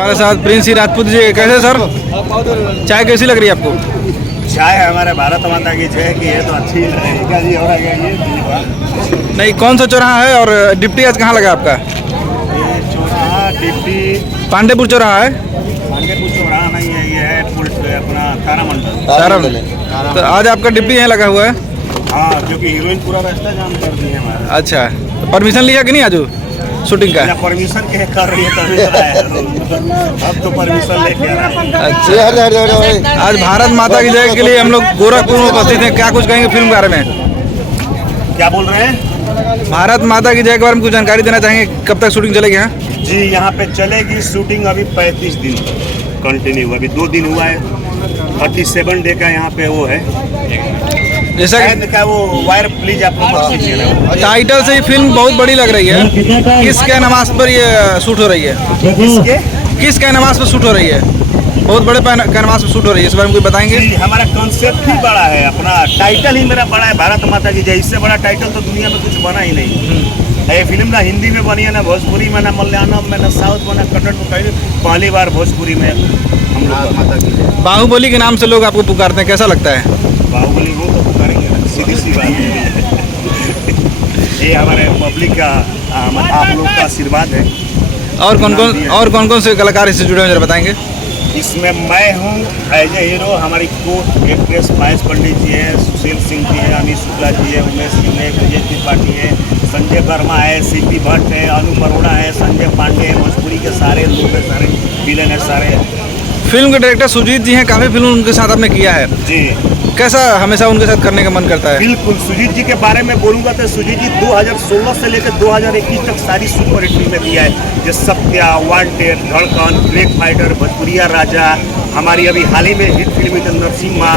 हमारे साथ प्रिंस ही राजपूत जी। कैसे सर, चाय कैसी लग रही है आपको? चाय हमारे भारत माता की जय की है तो अच्छी लगेगा जी। और ये नहीं, कौन सा चौराहा है और डिप्टी आज कहाँ लगा आपका? चौराहा डिप्टी पांडेपुर चौराहा है। पांडेपुर चौराहा नहीं है, ये है अपना तारामंडल। सारा तो आज आपका डिप्टी यहाँ लगा हुआ है? हाँ, क्योंकि हीरोइन पूरा रास्ता जाम कर दी है हमारा। अच्छा, तो परमिशन लिया कि नहीं आज शूटिंग का? परमिशन के कर रही है तभी तो आया है। अब तो परमिशन लेके आ रहा है। अच्छा, आज भारत माता की जय के लिए हम लोग गोरखपुर में उपस्थित हैं। क्या कुछ कहेंगे फिल्म के बारे में? क्या बोल रहे हैं? भारत माता की जय के बारे में कुछ जानकारी देना चाहेंगे? कब तक शूटिंग चलेगी यहाँ? जी, यहाँ पे चलेगी शूटिंग अभी 35 दिन कंटिन्यू। अभी 2 दिन हुआ है, 37 डे का यहाँ पे वो है। जैसा क्या वो वायर प्लीज आप लोग मत कीजिए ना। टाइटल से ही फिल्म बहुत बड़ी लग रही है। किस क्या नमाज पर ये शूट हो रही है? किस क्या नमाज पर शूट हो रही है? बहुत बड़े कैनवास पर शूट हो रही है, इस बारे में कुछ बताएंगे? जी, हमारा कॉन्सेप्ट ही बड़ा है, अपना टाइटल ही मेरा बड़ा है, भारत माता की जय। इससे बड़ा टाइटल तो दुनिया में कुछ बना ही नहीं। ये फिल्म ना हिंदी में बनी है, ना भोजपुरी में, ना मलयालम में, ना साउथ में, ना कन्नड़ में। कहीं पहली बार भोजपुरी में हम लोग माता की जय। बाहुबली के नाम से लोग आपको पुकारते हैं, कैसा लगता है? बाहुबली वो तो पुकारेंगे ना, सीधी सी बात है। ये हमारे पब्लिक का आप लोग का आशीर्वाद है। और कौन कौन से कलाकार इससे जुड़े हैं, जरा बताएंगे? इसमें मैं हूँ एज ए हीरो। हमारी को एक्ट्रेस पायस पंडित जी है, सुशील सिंह जी है, अमित शुक्ला जी है, उमेश सिंह है, विजय त्रिपाठी है, संजय वर्मा है, सीपी भट्ट है, अनु अरोड़ा है, संजय पांडे है। भोजपुरी के सारे लोग हैं, सारे विलन है सारे। फिल्म के डायरेक्टर सुजीत जी हैं, काफ़ी फिल्म उनके साथ आपने किया है जी। कैसा हमेशा उनके साथ करने का मन करता है? बिल्कुल, सुजीत जी के बारे में बोलूँगा तो सुजीत जी 2016 से लेकर 2021 तक सारी सुपरहिट फिल्में दिया है, जैसे सत्या, वांटेड, धड़कन, ब्रेक फाइटर, भोजपुरिया राजा। हमारी अभी हाल ही में हिट फिल्म थी नरसिम्हा,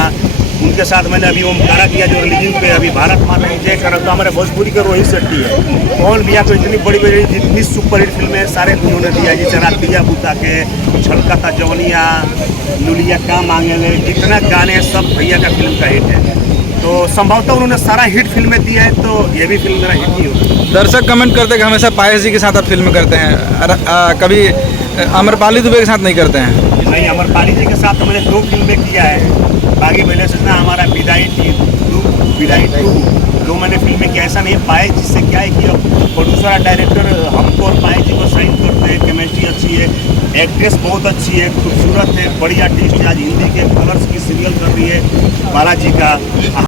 उनके साथ मैंने अभी ओमकारा किया जो रिलीजिंग पे। अभी भारत माता की जय कर तो हमारे भोजपुरी के रोहित शेट्टी है। कौन भैया को इतनी बड़ी बड़ी जितनी सुपरहिट फिल्में सारे उन्होंने दिया, जैसे रातिया बुता के, छलका था जवनिया, लुलिया का मांगेले, जितना गाने सब भैया का फिल्म का हिट है। तो संभवतः उन्होंने सारा हिट फिल्में दी है, तो ये भी फिल्म मेरा हिट ही होगा। दर्शक कमेंट करते हैं कि हमेशा पायस जी के साथ आप फिल्म करते हैं, कभी अमरपाली दुबे के साथ नहीं करते हैं? नहीं, अमरपाली जी के साथ तो मैंने 2 फिल्में किया है। बाकी पहले से ना हमारा विदाई 2 जो मैंने फिल्में किया। ऐसा नहीं पाए जिससे क्या है कि प्रोड्यूसर डायरेक्टर हमको और पाए जी को साइन करते हैं। केमिस्ट्री अच्छी है, एक्ट्रेस बहुत अच्छी है, खूबसूरत है, बड़ी आर्टिस्ट है। आज हिंदी के कलर्स की सीरियल कर रही है बालाजी का।